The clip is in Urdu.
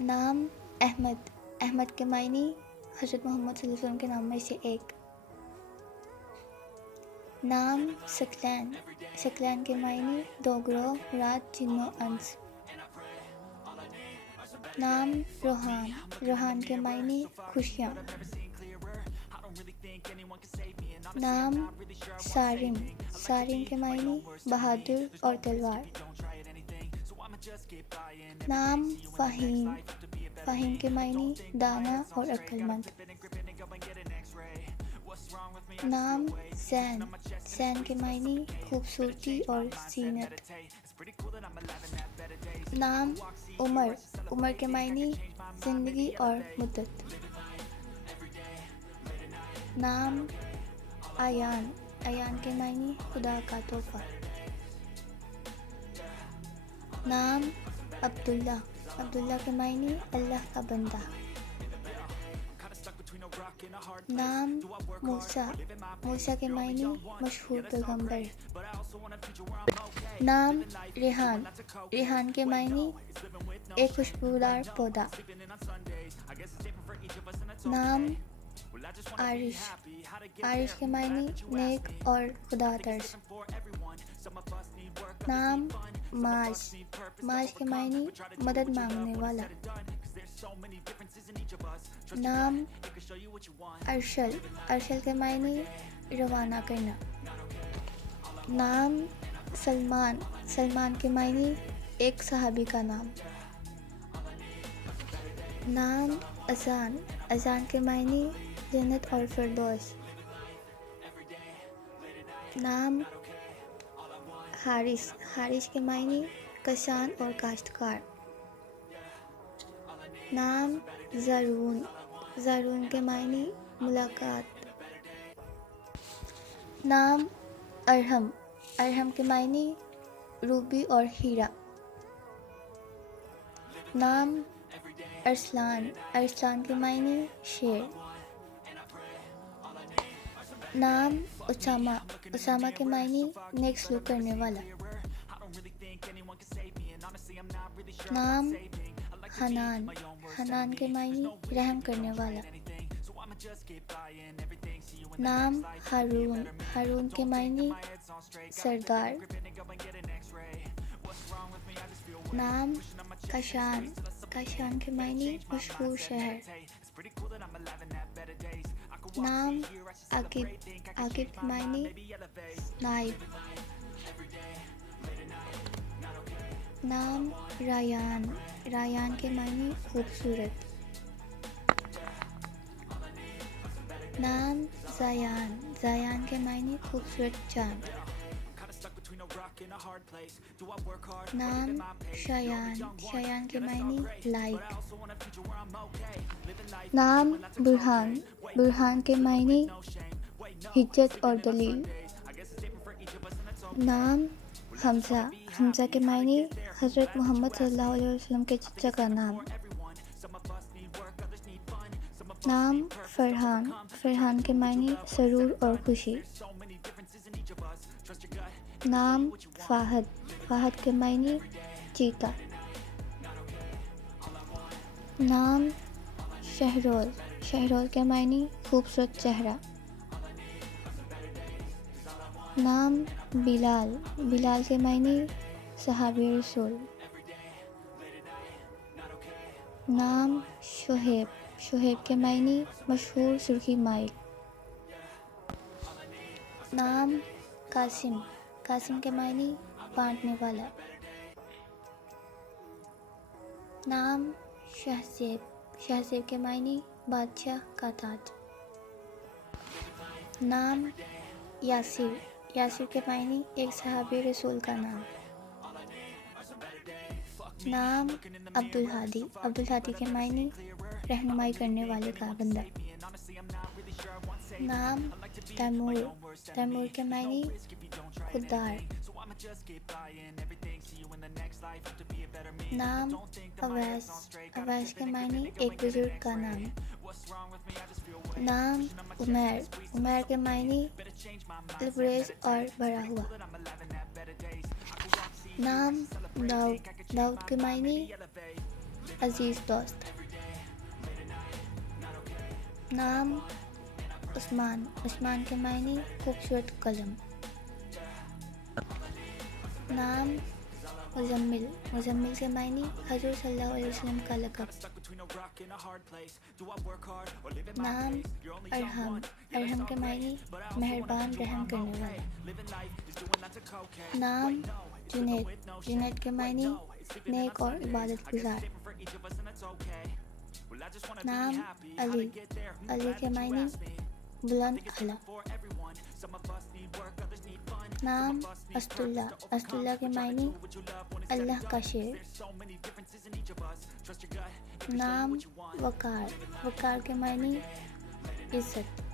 نام احمد، احمد کے معنی حضرت محمد صلی اللہ علیہ وسلم کے نام میں سے ایک۔ نام ثقلین، ثقلین کے معنی دو گروہ، رات، جن و انس۔ نام روحان، روحان کے معنی خوشیاں۔ نام سارم، سارم کے معنی بہادر اور تلوار۔ نام فہیم، فہیم کے معنی دانا اور عقل مند۔ نام زین، زین کے معنی خوبصورتی اور زینت۔ نام عمر، عمر کے معنی زندگی اور مدت۔ نام ایان، ایان کے معنی خدا کا تحفہ۔ نام عبداللہ، عبداللہ کے معنی اللہ کا بندہ۔ نام موسیٰ، موسیٰ کے معنی مشہور پیغمبر۔ نام ریحان، ریحان کے معنی ایک خوشبودار پودا۔ نام عارش، عارش کے معنی نیک اور خدا ترس۔ نام معاش، معاش کے معنی مدد مانگنے والا۔ نام ارشل، ارشل کے معنی روانہ کرنا۔ نام سلمان، سلمان کے معنی ایک صحابی کا نام۔ نام اذان، اذان کے معنی جنت اور فردوس۔ نام حارث، حارث کے معنی کسان اور کاشتکار۔ نام زارون، زارون کے معنی ملاقات۔ نام ارحم، ارحم کے معنی روبی اور ہیرا۔ نام ارسلان، ارسلان کے معنی شیر۔ نام اسامہ، اسامہ کے معنی نیک سلوک کرنے والا۔ نام حنان، حنان کے معنی رحم کرنے والا۔ نام ہارون، ہارون کے معنی سردار۔ نام کاشان، کاشان کے معنی مشہور شہر۔ نام عاقب، عاقب کے معنی نائب۔ نام ریان، ریان کے معنی خوبصورت۔ نام زیان، زیان کے معنی خوبصورت چاند۔ نام شایان، شایان کے معنی لائق۔ نام برہان، برہان کے معنی حجت اور دلیل۔ نام حمزہ، حمزہ کے معنی حضرت محمد صلی اللہ علیہ وسلم کے چچا کا نام۔ نام فرحان، فرحان کے معنی سرور اور خوشی۔ نام فہد، فہد کے معنی چیتا۔ نام شہرول، شہرول کے معنی خوبصورت چہرہ۔ نام بلال، بلال کے معنی صحابی رسول۔ نام شہیب، شہیب کے معنی مشہور سرخی مائل۔ نام قاسم، قاسم کے معنی بانٹنے والا۔ نام شہزیب، شہزیب کے معنی بادشاہ کا تاج۔ نام یاسر، یاسر کے معنی ایک صحابی رسول کا نام۔ نام عبدالہادی، عبدالہادی کے معنی رہنمائی کرنے والے کا بندہ۔ نام تیمور، تیمور کے معنی خوددار۔ نام اویس، اویس کے معنی ایک بزرگ کا نام۔ نام عمیر، عمیر کے معنی لبریز اور بھرا ہوا۔ نام داؤد، داؤد کے معنی عزیز دوست. نام عثمان. عثمان کے معنی خوبصورت قلم. نام مزمل. مزمل کے معنی حضور صلی اللہ علیہ وسلم کا لقب. نام ارحم. ارحم کے معنی مہربان رحم کرنے والا. نام جنید. جنید کے معنی نیک اور عبادت گزار. نام علی. علی کے معنی بلند اعلیٰ. نام اسد اللہ. اسد اللہ کے معنی اللہ کا شیر. نام وقار. وقار کے معنی عزت.